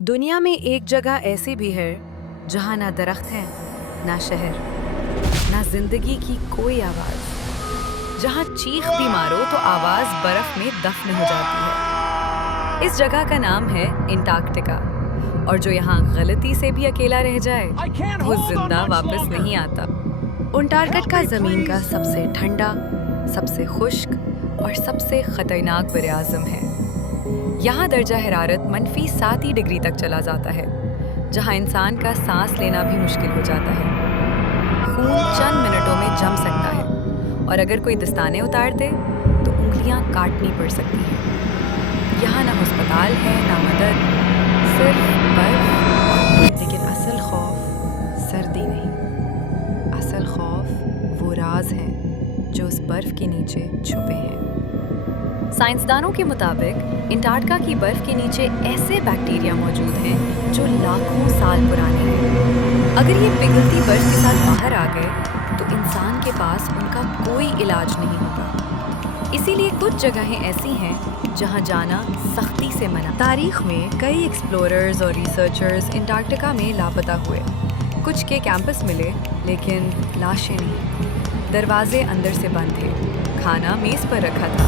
دنیا میں ایک جگہ ایسی بھی ہے جہاں نہ درخت ہیں، نہ شہر، نہ زندگی کی کوئی آواز، جہاں چیخ بھی مارو تو آواز برف میں دفن ہو جاتی ہے۔ اس جگہ کا نام ہے انٹارکٹیکا، اور جو یہاں غلطی سے بھی اکیلا رہ جائے وہ زندہ واپس نہیں آتا۔ انٹارکٹیکا زمین کا سب سے ٹھنڈا، سب سے خشک اور سب سے خطرناک براعظم ہے۔ یہاں درجہ حرارت -7 ڈگری تک چلا جاتا ہے، جہاں انسان کا سانس لینا بھی مشکل ہو جاتا ہے۔ خون چند منٹوں میں جم سکتا ہے، اور اگر کوئی دستانے اتار دے تو انگلیاں کاٹنی پڑ سکتی ہیں۔ یہاں نہ ہسپتال ہے، نہ مدد، صرف برف اور لیکن اصل خوف سردی نہیں، اصل خوف وہ راز ہیں جو اس برف کے نیچے چھپے ہیں۔ سائنسدانوں کے مطابق انٹارکٹیکا کی برف کے نیچے ایسے بیکٹیریا موجود ہیں جو لاکھوں سال پرانے ہیں۔ اگر یہ پگھلتی برف کے ساتھ باہر آ گئے تو انسان کے پاس ان کا کوئی علاج نہیں ہوگا۔ اسی لیے کچھ جگہیں ایسی ہیں جہاں جانا سختی سے منع۔ تاریخ میں کئی ایکسپلوررز اور ریسرچرز انٹارکٹیکا میں لاپتہ ہوئے۔ کچھ کے کیمپس ملے لیکن لاشیں نہیں، دروازے اندر سے بند تھے، کھانا میز پر رکھا تھا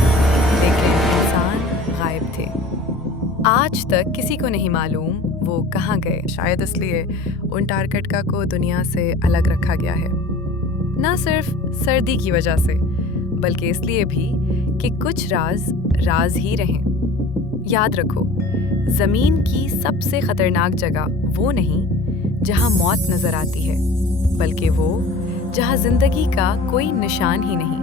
لیکن انسان غائب تھے۔ آج تک کسی کو نہیں معلوم وہ کہاں گئے۔ شاید اس لیے انٹارکٹیکا کو دنیا سے الگ رکھا گیا ہے، نہ صرف سردی کی وجہ سے بلکہ اس لیے بھی کہ کچھ راز ہی رہیں۔ یاد رکھو، زمین کی سب سے خطرناک جگہ وہ نہیں جہاں موت نظر آتی ہے، بلکہ وہ جہاں زندگی کا کوئی نشان ہی نہیں۔